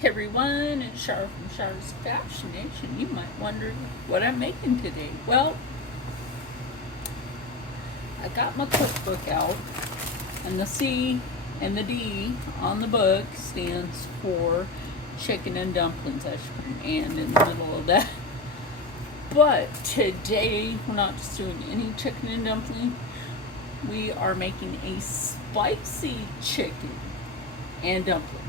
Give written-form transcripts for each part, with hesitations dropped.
Hey everyone, it's Char from Char's Fashion Nation. You might wonder what I'm making today. Well, I got my cookbook out, and the C and the D on the book stands for chicken and dumplings ice cream, and in the middle of that. But today, we're not just doing any chicken and dumpling. We are making a spicy chicken and dumpling.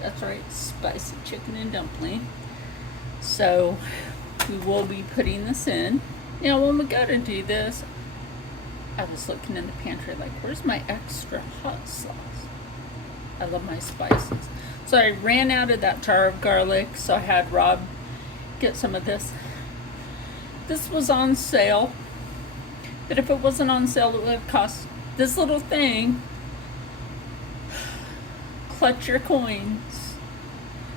That's right, spicy chicken and dumpling. So we will be putting this in. Now when we go to do this, I was looking in the pantry like, where's my extra hot sauce? I love my spices. So I ran out of that jar of garlic, so I had Rob get some of this. This was on sale, but if it wasn't on sale, it would have cost this little thing. Clutch your coins.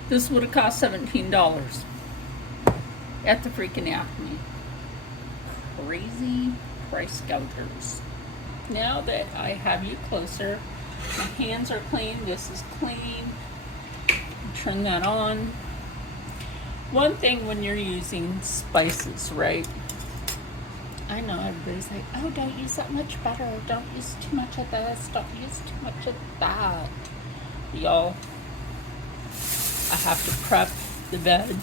This would have cost $17 at the freaking Acme. Crazy price gougers. Now that I have you closer, my hands are clean. This is clean. Turn that on. One thing when you're using spices, right? I know everybody's like, oh, don't use that much butter. Don't use too much of this. Don't use too much of that. Y'all, I have to prep the veg,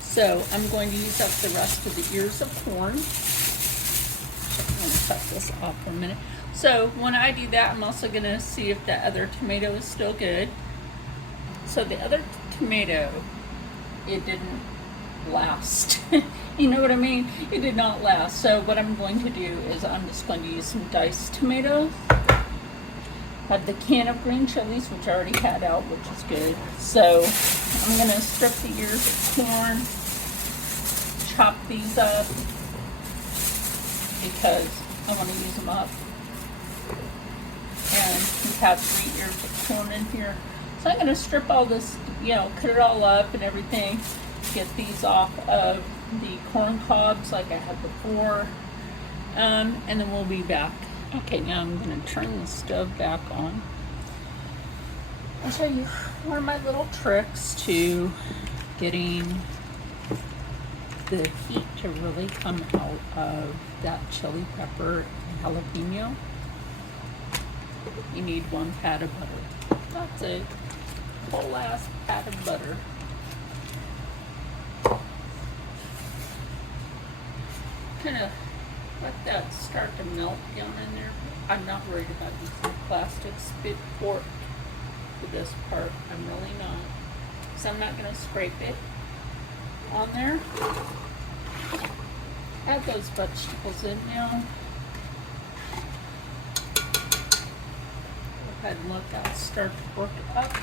so I'm going to use up the rest of the ears of corn. I'm going to cut this off for a minute. So when I do that, I'm also going to see if the other tomato is still good. So the other tomato, it didn't last. You know what I mean? It did not last. So what I'm going to do is I'm just going to use some diced tomatoes. Have the can of green chilies, which I already had out, which is good. So I'm going to strip the ears of corn, chop these up because I want to use them up. And we have 3 ears of corn in here. So I'm going to strip all this, cut it all up and everything. Get these off of the corn cobs like I had before. And then we'll be back. Okay, now I'm going to turn the stove back on. I'll show you one of my little tricks to getting the heat to really come out of that chili pepper and jalapeno. You need 1 pat of butter. That's it. Whole ass pat of butter. Kind of let that start to melt down in there. I'm not worried about using plastic spit fork for this part. I'm really not. So I'm not going to scrape it on there. Add those vegetables in now. Go ahead and let that start to work up.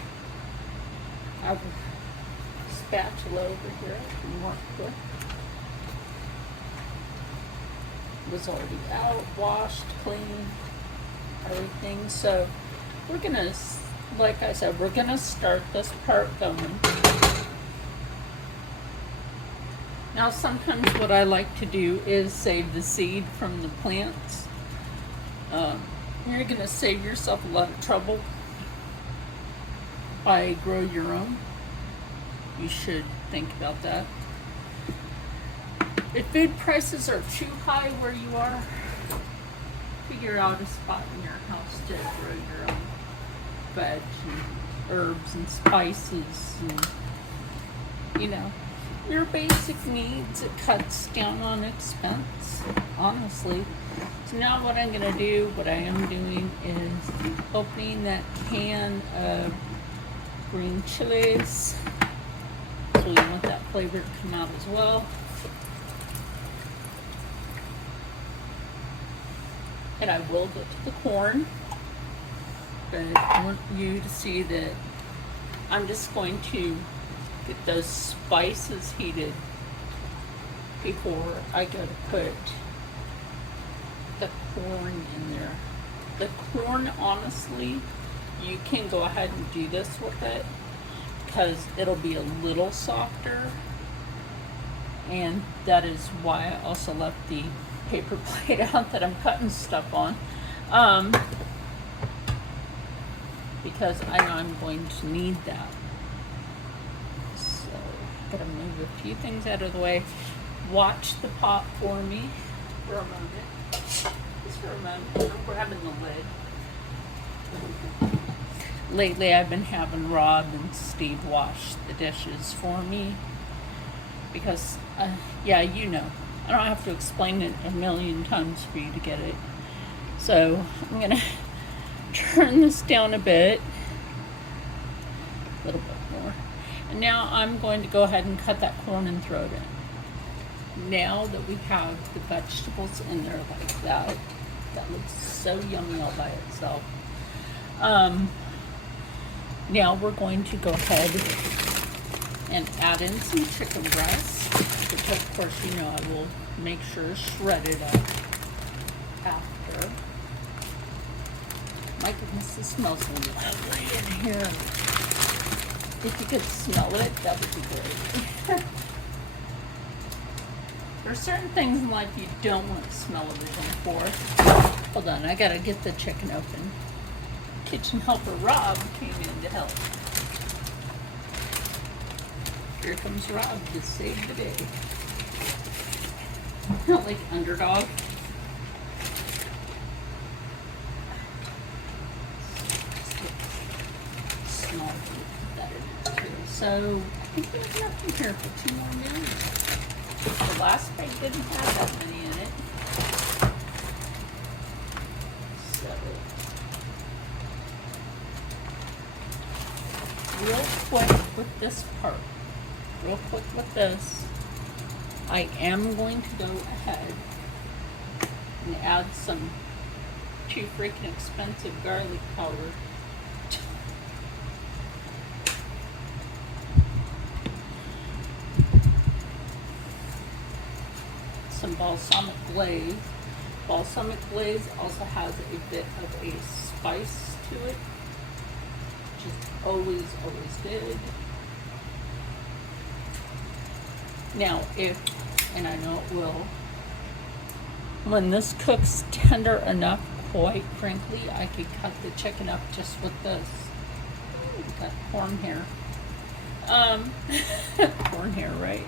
I have a spatula over here I can work with. Was already out, washed, clean, everything. So we're gonna, like I said, we're gonna start this part going. Now sometimes what I like to do is save the seed from the plants. You're gonna save yourself a lot of trouble by grow your own. You should think about that. If food prices are too high where you are, figure out a spot in your house to grow your own veg and herbs and spices and, your basic needs. It cuts down on expense, honestly. So now what I'm going to do, what I am doing is opening that can of green chilies. So we want that flavor to come out as well. And I will get to the corn, but I want you to see that I'm just going to get those spices heated before I go to put the corn in there. The corn, honestly, you can go ahead and do this with it because it'll be a little softer, and that is why I also left the paper plate out that I'm cutting stuff on, because I know I'm going to need that. gotta move a few things out of the way. Watch the pot for me for a moment. Just for a moment. I'm grabbing the lid. Lately, I've been having Rob and Steve wash the dishes for me because, yeah, you know, I don't have to explain it a million times for you to get it. So I'm gonna turn this down a bit, a little bit more. And now I'm going to go ahead and cut that corn and throw it in. Now that we have the vegetables in there like that, that looks so yummy all by itself. Now we're going to go ahead and add in some chicken breast, which of course you know I will make sure is shredded up after. My goodness, it smells lovely in here. If you could smell it, that would be great. There's certain things in life you don't want to smell everything for. Hold on, I gotta get the chicken open. Kitchen helper Rob came in to help. Here comes Rob to save the day. Not like underdog. Small better too. So I think there's enough in here for 2 more meals. The last bag didn't have that many in it. So real quick with this part. Real quick with this. I am going to go ahead and add some too freaking expensive garlic powder. Some balsamic glaze. Balsamic glaze also has a bit of a spice to it, which is always good. Now, and I know it will, when this cooks tender enough, quite frankly, I could cut the chicken up just with this. Ooh, got corn hair. Corn hair, right?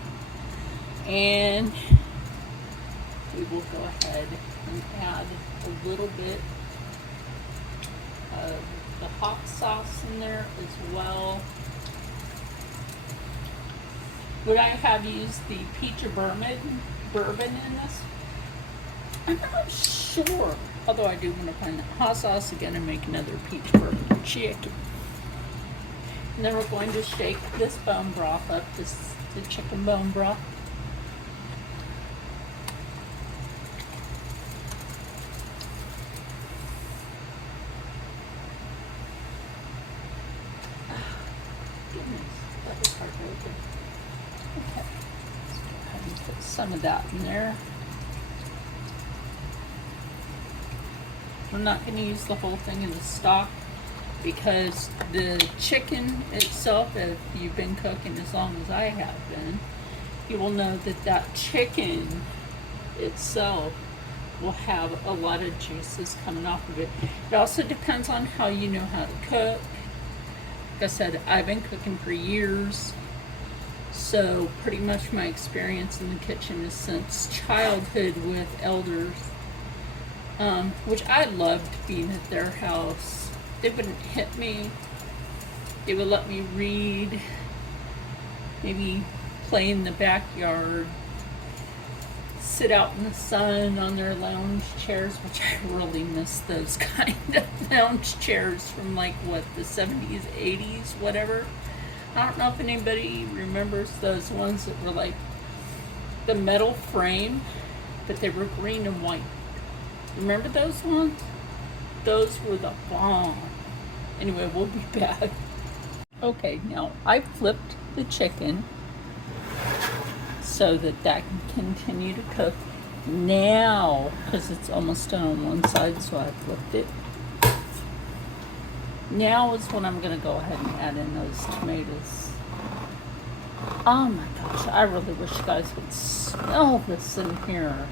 And we will go ahead and add a little bit of the hot sauce in there as well. Would I have used the peach or bourbon in this? I'm not sure. Although I do want to find that hot sauce again and make another peach bourbon chicken. And then we're going to shake this bone broth up, the chicken bone broth. Some of that in there. I'm not going to use the whole thing in the stock because the chicken itself, if you've been cooking as long as I have been, you will know that that chicken itself will have a lot of juices coming off of it. It also depends on how you know how to cook. Like I said, I've been cooking for years. So pretty much my experience in the kitchen is since childhood with elders, which I loved being at their house. They wouldn't hit me. They would let me read, maybe play in the backyard, sit out in the sun on their lounge chairs, which I really miss those kind of lounge chairs from like what, the 70s, 80s, whatever. I don't know if anybody remembers those ones that were like the metal frame, but they were green and white. Remember those ones? Those were the bomb. Anyway, we'll be back. Okay, now I flipped the chicken so that can continue to cook. Now, because it's almost done on one side, so I flipped it. Now is when I'm going to go ahead and add in those tomatoes. Oh my gosh, I really wish you guys would smell this in here.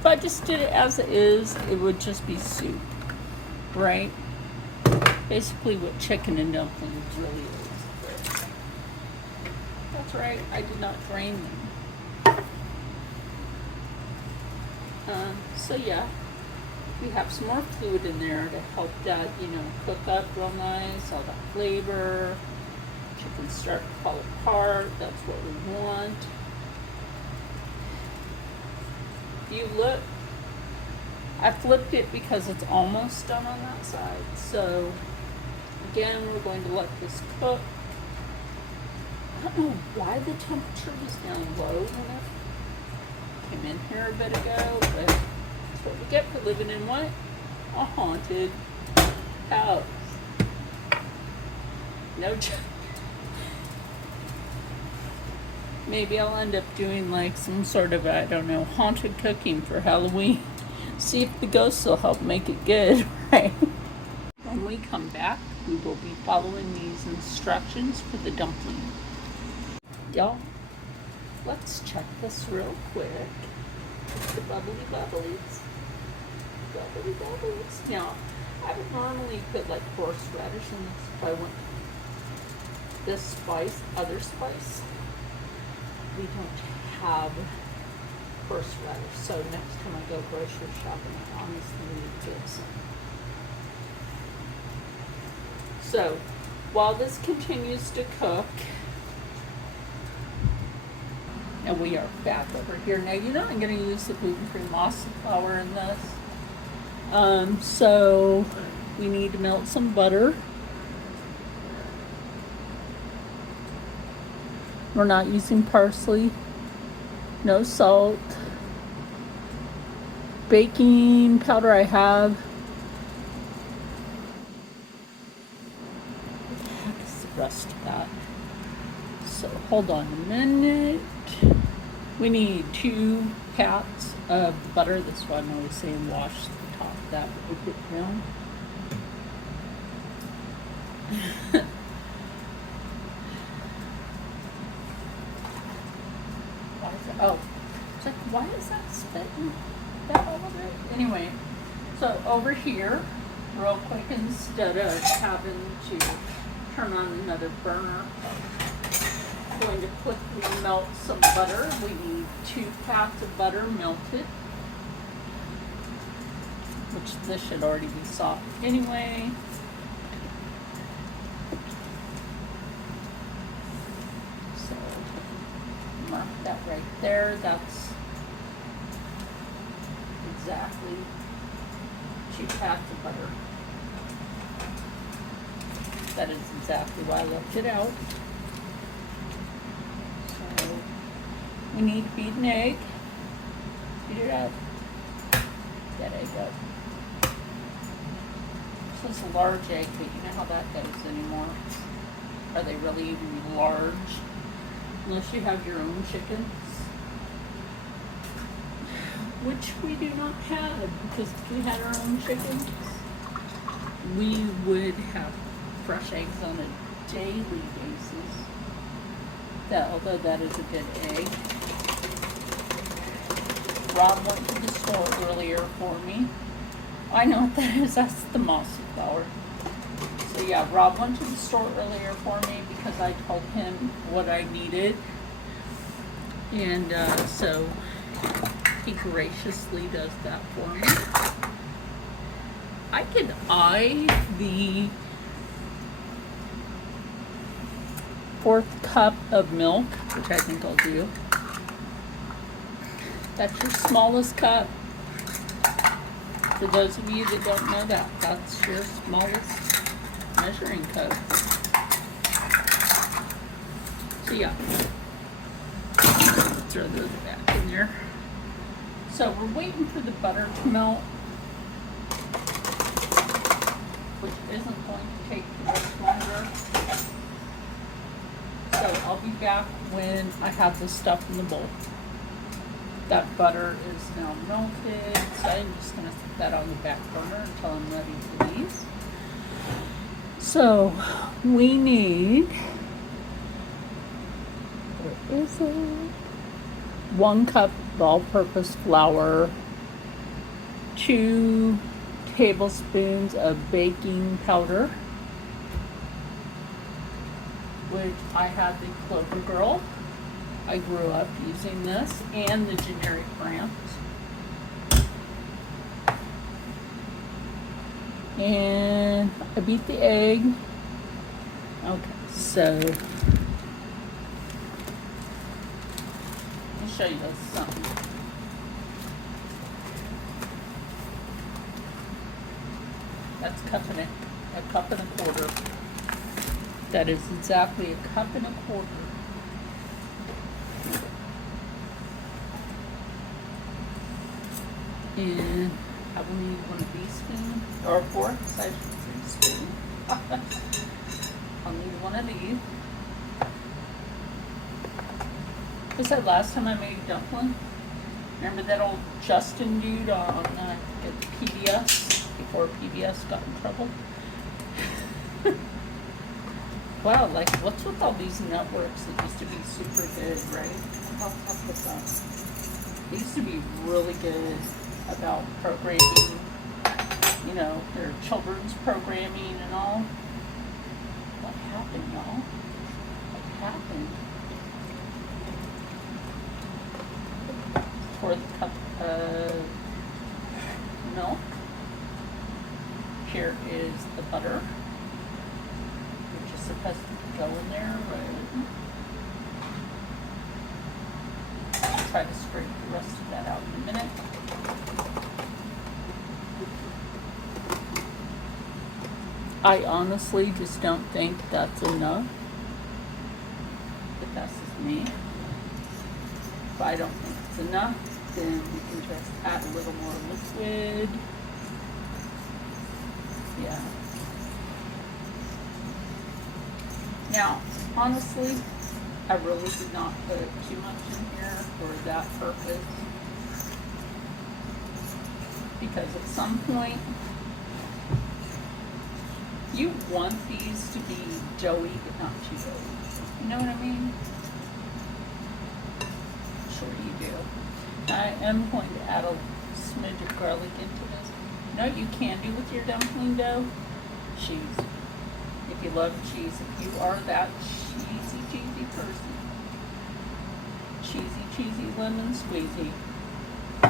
If I just did it as it is, it would just be soup, right? Basically what chicken and dumplings really is. That's right, I did not drain them. So yeah, we have some more fluid in there to help that, cook up real nice, all that flavor. Chicken start to fall apart. That's what we want. If you look, I flipped it because it's almost done on that side. So again, we're going to let this cook. I don't know why the temperature was down low when I came in here a bit ago, but that's what we get for living in what? A haunted house. No joke. Maybe I'll end up doing like some sort of, I don't know, haunted cooking for Halloween. See if the ghosts will help make it good, right? When we come back, we will be following these instructions for the dumpling. Y'all, let's check this real quick. The bubbly bubblies. Bubbly bubblies. Now, I would normally put like horseradish in this if I want this spice, other spice. We don't have horseradish, so next time I go grocery shopping, I honestly need to get some. So, while this continues to cook, and we are back over here. Now, I'm going to use the gluten-free masa flour in this. So, we need to melt some butter. We're not using parsley. No salt. Baking powder I have. What the heck is the rest of that? So hold on a minute. We need 2 pats of butter. This one I was saying wash the top of that, but we put down. Oh, it's like, why is that spitting that all over it? Anyway, so over here, real quick, instead of having to turn on another burner, I'm going to quickly melt some butter. We need 2 pats of butter melted, which this should already be soft anyway. Mark that right there. That's exactly 2 pats of butter. That is exactly why I left it out. So we need to beat an egg. Beat it up. That egg up. This is a large egg, but you know how that goes anymore. Are they really even large? Unless you have your own chickens, which we do not have, because if we had our own chickens, we would have fresh eggs on a daily basis. Although that is a good egg. Rob went to the store earlier for me. I know what that is. That's the masa flour. So yeah, Rob went to the store earlier for me because I told him what I needed. And so he graciously does that for me. I could eye the 4th cup of milk, which I think I'll do. That's your smallest cup. For those of you that don't know that, that's your smallest measuring cup. So yeah, throw those back in there. So we're waiting for the butter to melt, which isn't going to take much longer. So I'll be back when I have the stuff in the bowl. That butter is now melted, so I'm just going to put that on the back burner until I'm ready for these. So we need, where is it? 1 cup all-purpose flour, 2 tablespoons of baking powder, which I had the Clover Girl I grew up using this and the generic brands. And I beat the egg. Okay, so let me show you something. That's a cup and a quarter. That is exactly a cup and a quarter. And I will need one of these spoons, or forks, I should say spoon. I'll need one of these. I said last time I made a dumpling. Remember that old Justin dude on PBS, before PBS got in trouble? Wow, like what's with all these networks that used to be super good, right? How tough was that? They used to be really good about programming, you know, their children's programming and all. What happened, y'all? What happened? Pour the cup of milk. Here is the butter, which is supposed to go in there, right? I'll try to scrape the rest of that out in a minute. I honestly just don't think that's enough. But that's just me. If I don't think it's enough, then we can just add a little more liquid. Yeah. Now, honestly, I really did not put too much in here for that purpose. Because at some point, you want these to be doughy, but not too doughy. You know what I mean? Sure you do. I am going to add a smidge of garlic into this. You know what you can do with your dumpling dough? Cheese. If you love cheese, if you are that cheesy person. Cheesy lemon squeezy. So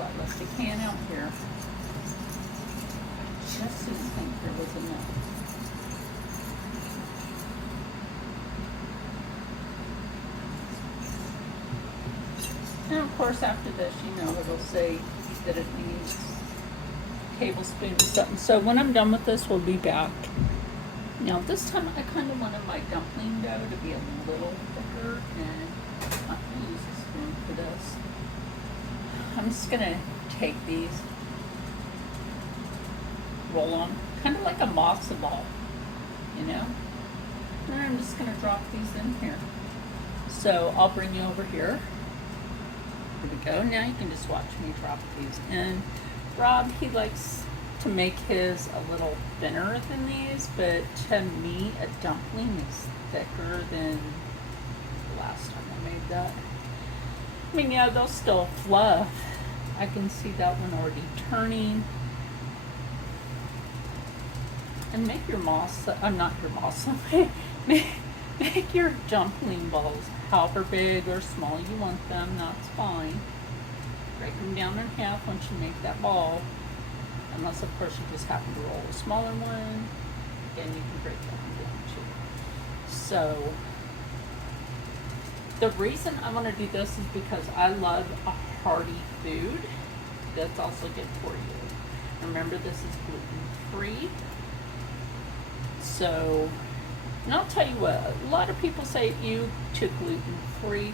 I left the can out here. Just didn't think there was enough. And of course after this, you know, it'll say that it needs a tablespoon of something. So when I'm done with this, we'll be back. Now this time I kind of wanted my dumpling dough to be a little thicker, and I'm not going to use a spoon for this. I'm just going to take these, roll them, kind of like a matzo ball, you know? And I'm just going to drop these in here. So I'll bring you over here. Here we go. Now you can just watch me drop these in. Rob, he likes to make his a little thinner than these, but to me, a dumpling is thicker than the last time I made that. I mean, yeah, they'll still fluff. I can see that one already turning. And make your not your masa, make your dumpling balls however big or small you want them, that's fine. Break them down in half once you make that ball. Unless, of course, you just happen to roll a smaller one, then you can break that one down too. So, the reason I want to do this is because I love a hearty food that's also good for you. Remember, this is gluten-free. So, and I'll tell you what, a lot of people say ew to gluten-free.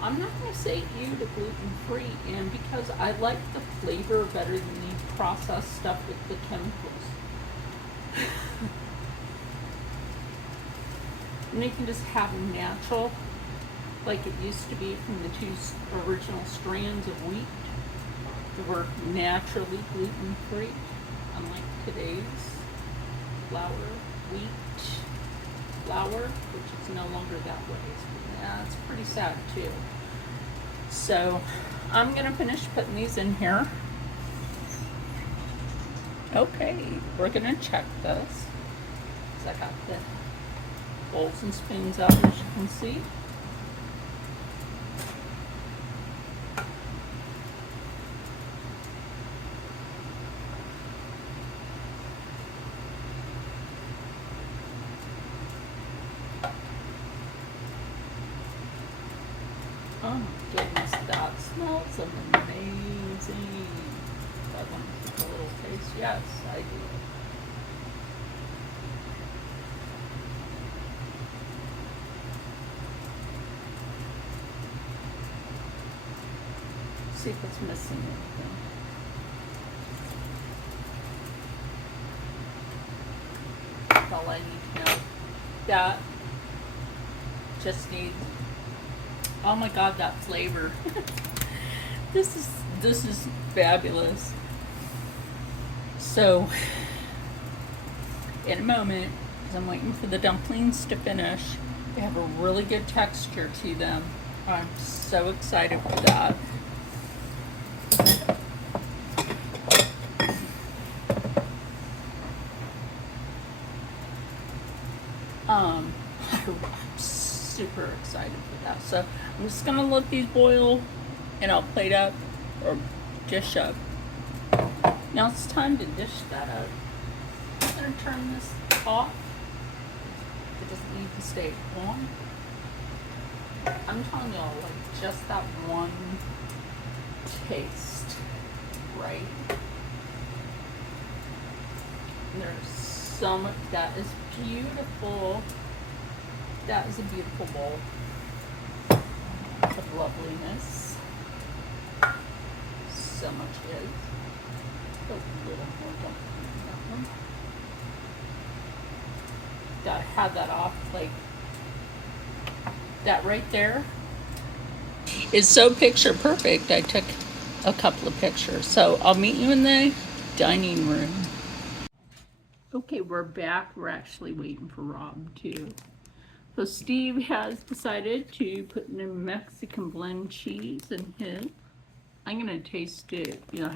I'm not going to say ew to gluten-free, and because I like the flavor better than the processed stuff with the chemicals. And you can just have them natural, like it used to be from the two original strands of wheat that were naturally gluten-free, unlike today's wheat flour, which is no longer that way. Yeah, it's pretty sad too. So I'm gonna finish putting these in here. Okay, we're gonna check this. I got the bowls and spoons out, as you can see. Oh my goodness, that smells amazing. I want to take a little taste. Yes, I do. See if it's missing anything. That's all I need to know. That just needs, oh my god, that flavor. This is fabulous. So in a moment, as I'm waiting for the dumplings to finish, they have a really good texture to them. I'm so excited for that. I'm super excited for that. So I'm just gonna let these boil and I'll plate up or dish up. Now it's time to dish that up. I'm gonna turn this off. It doesn't need to stay on. I'm telling y'all, like, just that one taste, right? And there's so much, that is beautiful. That is a beautiful bowl of loveliness. So much is. A little more dumpling in that one. Gotta have that off, like, that right there is so picture perfect. I took a couple of pictures. So I'll meet you in the dining room. Okay, we're back. We're actually waiting for Rob too. So Steve has decided to put in a Mexican blend cheese in his. I'm gonna taste it, you know,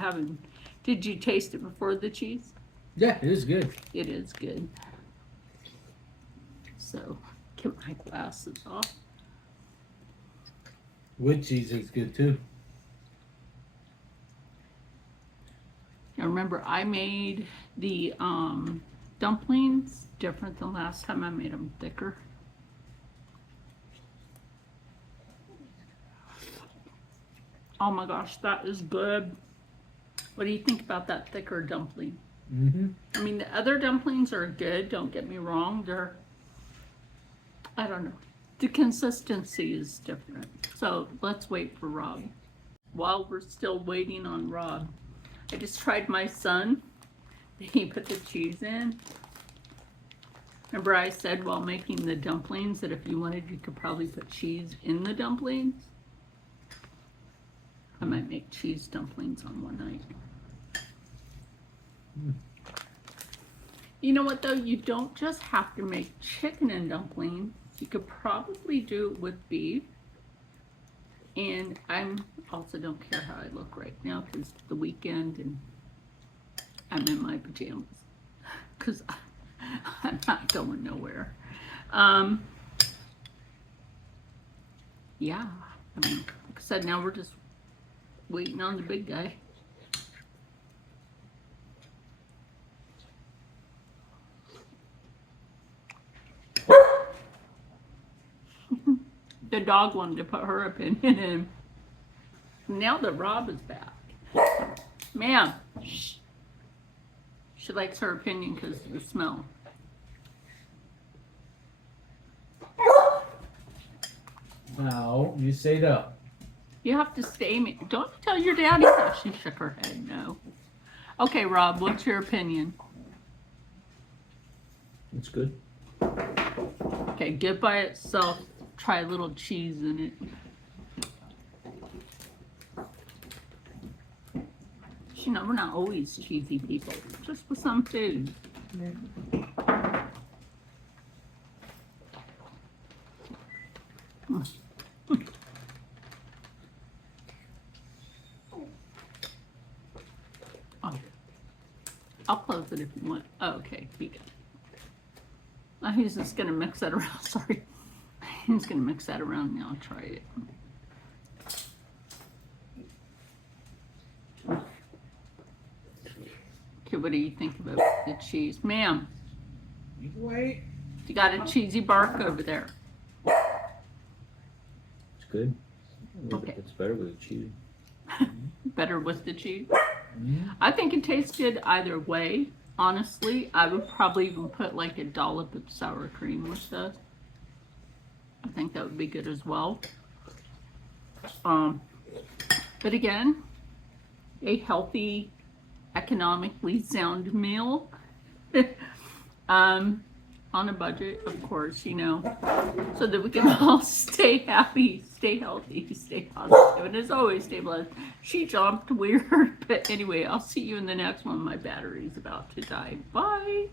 did you taste it before the cheese? Yeah, it is good. It is good. So, get my glasses off. With cheese is good too. Now remember, I made the dumplings different than last time. I made them thicker. Oh my gosh, that is good. What do you think about that thicker dumpling? Mm-hmm. I mean, the other dumplings are good, don't get me wrong. I don't know. The consistency is different. So let's wait for Rob. While we're still waiting on Rob, I just tried my son. He put the cheese in. Remember I said while making the dumplings that if you wanted, you could probably put cheese in the dumplings? I might make cheese dumplings on one night. You know what though? You don't just have to make chicken and dumplings. You could probably do it with beef. And I also don't care how I look right now because it's the weekend and I'm in my pajamas because I'm not going nowhere. Yeah, I mean, like I said, now we're just waiting on the big guy. The dog wanted to put her opinion in. Now that Rob is back. Ma'am, shh. She likes her opinion because of the smell. No, you say no. You have to stay. Don't tell your daddy that. She shook her head no. Okay, Rob, what's your opinion? It's good. Okay, good by itself. Try a little cheese in it. You know, we're not always cheesy people, just with some food. Oh, I'll close it if you want. Oh, okay, be good. He's just gonna mix that around. Sorry, he's gonna mix that around. Now I'll try it. Okay, what do you think about the cheese, ma'am? You wait. You got a cheesy bark over there. It's good. Okay. It's better with cheese. Better with the cheese. Mm-hmm. I think it tastes good either way. Honestly, I would probably even put like a dollop of sour cream with this. I think that would be good as well. But again, a healthy, economically sound meal. On a budget, of course, you know, so that we can all stay happy, stay healthy, stay positive, and as always, stay blessed. She jumped weird, but anyway, I'll see you in the next one. My battery's about to die. Bye.